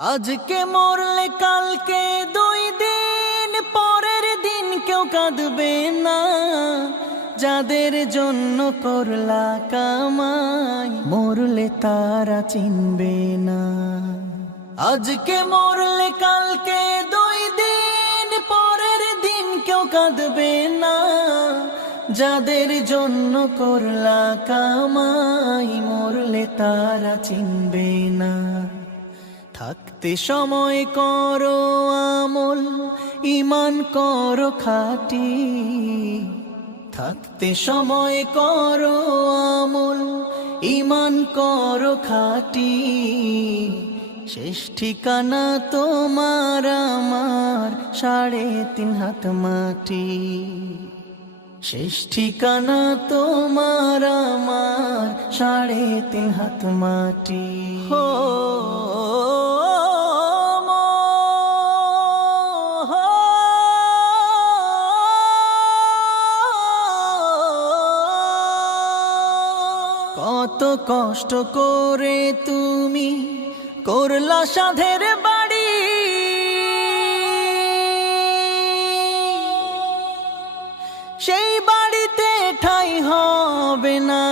আজকে মরলে কালকে 2 দিন পরের দিন কেউ কাঁদবে না। যাদের জন্য করলা কামাই মরলে তারা চিনবে না। আজকে মরলে কালকে 2 দিন পরের দিন কেউ কাঁদবে না। যাদের জন্য করলা কামাই মরলে তারা চিনবে না। থাকতে সময় করো আমল, ঈমান করো খাঁটি। থাকতে সময় করো আমল, ঈমান করো খাঁটি। শেষ ঠিকানা তোমার আমার 3.5 হাত মাটি। শেষ ঠিকানা তোমার আমার 3.5 হাত মাটি। হো কত কষ্ট করে তুমি করলা সাধের বাড়ি। সেই বাড়িতে ঠাঁই হবে না,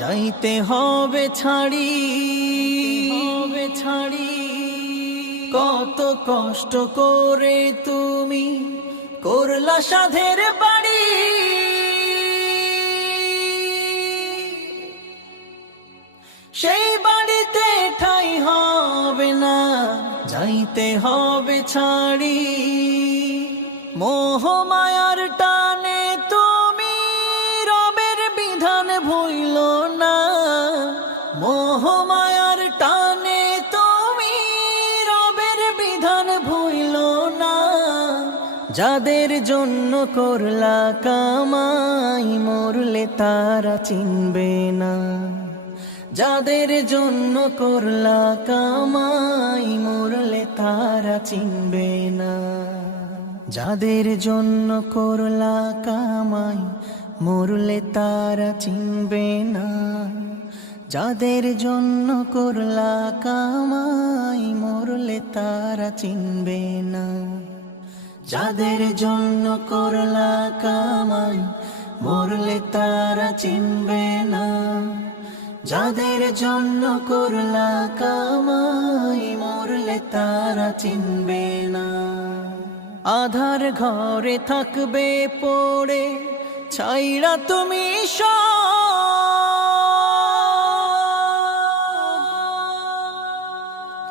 যাইতে হবে ছাড়ি। কত কষ্ট করে তুমি করলা সাধের বাড়ি। সেই বাড়িতে ঠাঁই হবে না, যাইতে হবে ছাড়ি। মোহ মায়ার টানে তুমি রবের বিধান ভুইলো না। মোহ মায়ার টানে তুমি রবের বিধান ভুইলো না। যাদের জন্য করলা কামাই মরলে তারা চিনবে না। যাদের জন্য করলা কামাই মরলে তারা চিনবে না। যাদের জন্য করলা কামাই মরলে তারা চিনবে না। যাদের জন্য করলা কামাই মরলে তারা চিনবে না। যাদের জন্য করলা কামাই মরলে তারা চিনবে না। যাদের জন্য করলা কামাই মরলে তারা চিনবে না। আধার ঘরে থাকবে পড়ে ছাইড়া তুমি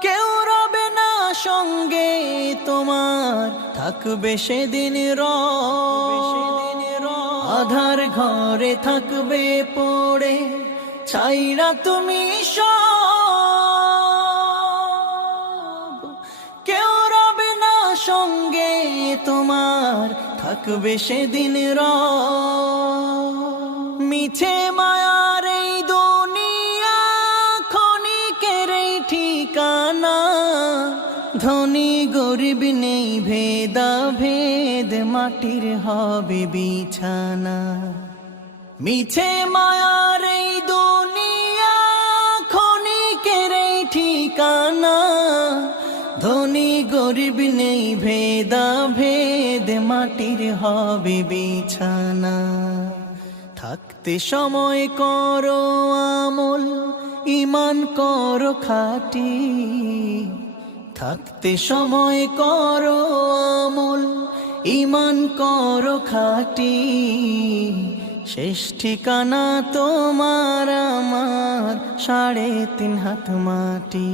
কেউ রবে না সঙ্গে তোমার, থাকবে সেদিন আধার ঘরে থাকবে পড়ে ছাইড়া তুমি কেউ রবে না সঙ্গে তোমার, থাকবে সেদিন মিছে মায়ার এই দুনিয়া ক্ষণিকের এই ঠিকানা। ধনী গরিব নেই ভেদা ভেদ, মাটির হবে বিছানা। মিছে মায়ার এই দুনিয়া ক্ষণিকের এই ঠিকানা। ধনী গরিব নেই ভেদা ভেদ, মাটির হবে বিছানা। থাকতে সময় করো আমল, ঈমান করো খাঁটি। থাকতে সময় করো আমল, ঈমান করো খাঁটি। শেষ ঠিকানা তোমার আমার 3.5 হাত মাটি।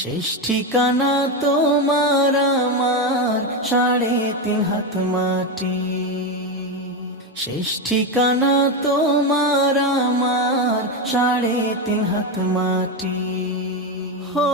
শেষ ঠিকানা তোমার আমার 3.5 হাত মাটি। শেষ ঠিকানা তোমার আমার 3.5 হাত মাটি। হো